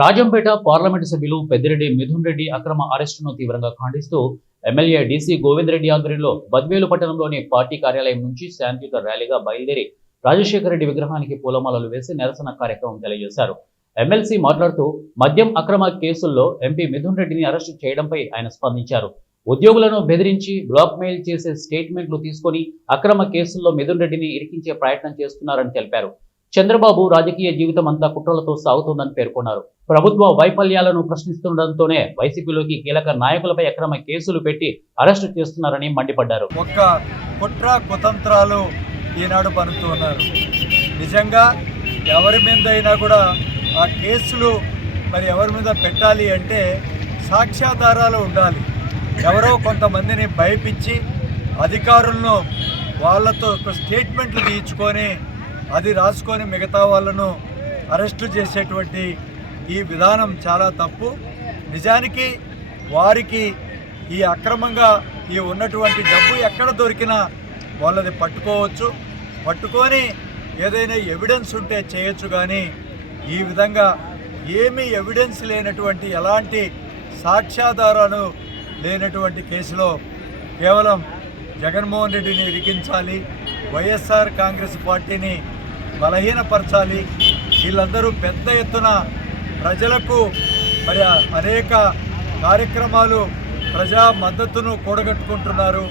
Rajampet parliament సభ్యులు పెద్దిరెడ్డి మిథున్ రెడ్డి అక్రమ అరెస్టును తీవ్రంగా ఖండిస్తూ ఎమ్మెల్యే డీసీ గోవింద్ రెడ్డి ఆధ్వర్యంలో బద్వేలు పట్టణంలోని పార్టీ కార్యాలయం నుంచి శాంతియుత ర్యాలీగా బయలుదేరి రాజశేఖర రెడ్డి విగ్రహానికి పూలమాలలు వేసి నిరసన కార్యక్రమం తెలియజేశారు. ఎమ్మెల్సీ మాట్లాడుతూ మద్యం అక్రమ కేసుల్లో ఎంపీ మిథున్ రెడ్డిని అరెస్టు చేయడంపై ఆయన స్పందించారు. ఉద్యోగులను బెదిరించి బ్లాక్ మెయిల్ చేసే స్టేట్మెంట్లు తీసుకొని అక్రమ కేసుల్లో మిథున్ రెడ్డిని ఇరికించే ప్రయత్నం చేస్తున్నారని తెలిపారు. చంద్రబాబు రాజకీయ జీవితం అంతా కుట్రలతో సాగుతోందని పేర్కొన్నారు. ప్రభుత్వ వైఫల్యాలను ప్రశ్నిస్తుండటంతోనే వైసీపీలోకి కీలక నాయకులపై అక్రమ కేసులు పెట్టి అరెస్టు చేస్తున్నారని మండిపడ్డారు. ఒక్క కుట్ర కుతంత్రాలు ఈనాడు పనుతున్నారు. నిజంగా ఎవరి మీద అయినా కూడా ఆ కేసులు మరి ఎవరి మీద పెట్టాలి అంటే సాక్ష్యాధారాలు ఉండాలి. ఎవరో కొంతమందిని భయపించి అధికారులను వాళ్ళతో స్టేట్మెంట్లు తీయించుకొని అది రాసుకొని మిగతా వాళ్ళను అరెస్టు చేసేటువంటి ఈ విధానం చాలా తప్పు. నిజానికి వారికి ఈ అక్రమంగా ఈ ఉన్నటువంటి డబ్బు ఎక్కడ దొరికినా వాళ్ళది పట్టుకోవచ్చు, పట్టుకొని ఏదైనా ఎవిడెన్స్ ఉంటే చేయొచ్చు. కానీ ఈ విధంగా ఏమీ ఎవిడెన్స్ లేనటువంటి ఎలాంటి సాక్ష్యాధారాలు లేనటువంటి కేసులో కేవలం జగన్మోహన్ రెడ్డిని ఇరికించాలి, వైఎస్ఆర్ కాంగ్రెస్ పార్టీని బలహీనపరచాలి. వీళ్ళందరూ పెద్ద ఎత్తున ప్రజలకు మరి అనేక కార్యక్రమాలు ప్రజా మద్దతును కూడగట్టుకుంటున్నారు.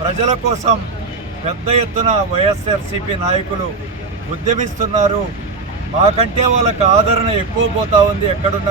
ప్రజల కోసం పెద్ద ఎత్తున వైఎస్ఆర్సీపీ నాయకులు ఉద్యమిస్తున్నారు. మాకంటే వాళ్ళకి ఆదరణ ఎక్కువ పోతా ఉంది ఎక్కడున్నా.